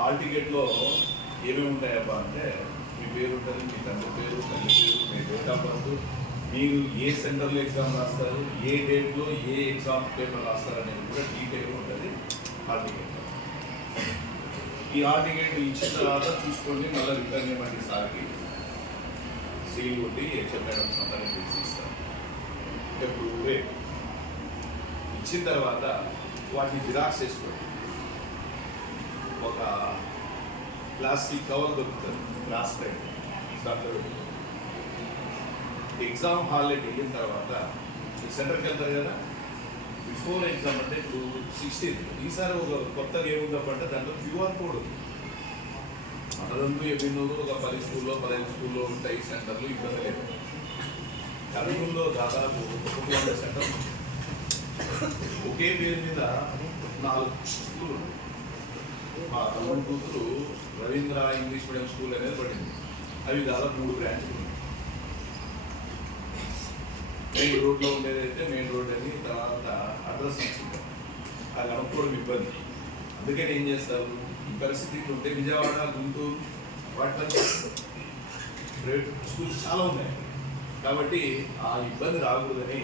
Hall టికెట్లో ఏమేమి ఉంటాయబ్బా అంటే మీ పేరు ఉంటుంది, మీ తండ్రి పేరు, తల్లి పేరు, మీ డేట్ ఆఫ్ బర్త్, మీరు ఏ సెంటర్లో ఎగ్జామ్ రాస్తారు, ఏ డేట్లో ఏ ఎగ్జామ్ పేపర్ రాస్తారు అనేది కూడా డీటెయిల్గా ఉంటుంది హాల్ టికెట్లో. ఈ హాల్ టికెట్ ఇచ్చిన తర్వాత చూసుకోండి, మళ్ళీ రిటర్న్ ఇవ్వండి సార్కి, సీల్ కొట్టి హెచ్ఎం మేడం సంతకం చేసి ఇస్తారు. ఎప్పుడు రేపు ఇచ్చిన తర్వాత వాటిని జిరాక్స్ వేసుకోండి. ఒక ప్లాస్టిక్ కవర్ దొరుకుతుంది, గ్లాస్ టైప్, దాంట్లో ఎగ్జామ్ హాల్లోకి వెళ్ళిన తర్వాత సెంటర్కి వెళ్తారు కదా, బిఫోర్ ఎగ్జామ్ అంటే ఇప్పుడు 16th ఈసారి ఒక కొత్తగా ఏముందంటే దాంట్లో క్యూఆర్ కోడ్ ఉంది. మనదంతా ఎన్నో ఒక 10 స్కూల్లో 15 స్కూల్లో ఉంటాయి సెంటర్లు, ఇబ్బంది లేదు. కర్నూలులో దాదాపు 100 సెంటర్లు, ఒకే పేరు మీద 4 స్కూళ్ళు ఉన్నాయి. మా తమ్ముడు కూతురు రవీంద్ర ఇంగ్లీష్ మీడియం స్కూల్ అనేది పడింది, అవి దాదాపు 3 బ్రాంచ్లు ఉన్నాయి. మెయిన్ రోడ్లో ఉండేదైతే మెయిన్ రోడ్ అని, తర్వాత అడ్రస్ ఇచ్చింది, అది కనుక్కోవడం ఇబ్బంది. అందుకని ఏం చేస్తారు, ఈ పరిస్థితి ఉంటే విజయవాడ, గుంటూరు వాటిలో ప్రైవేట్ స్కూల్స్ చాలా ఉన్నాయి కాబట్టి ఆ ఇబ్బంది రాకూడదని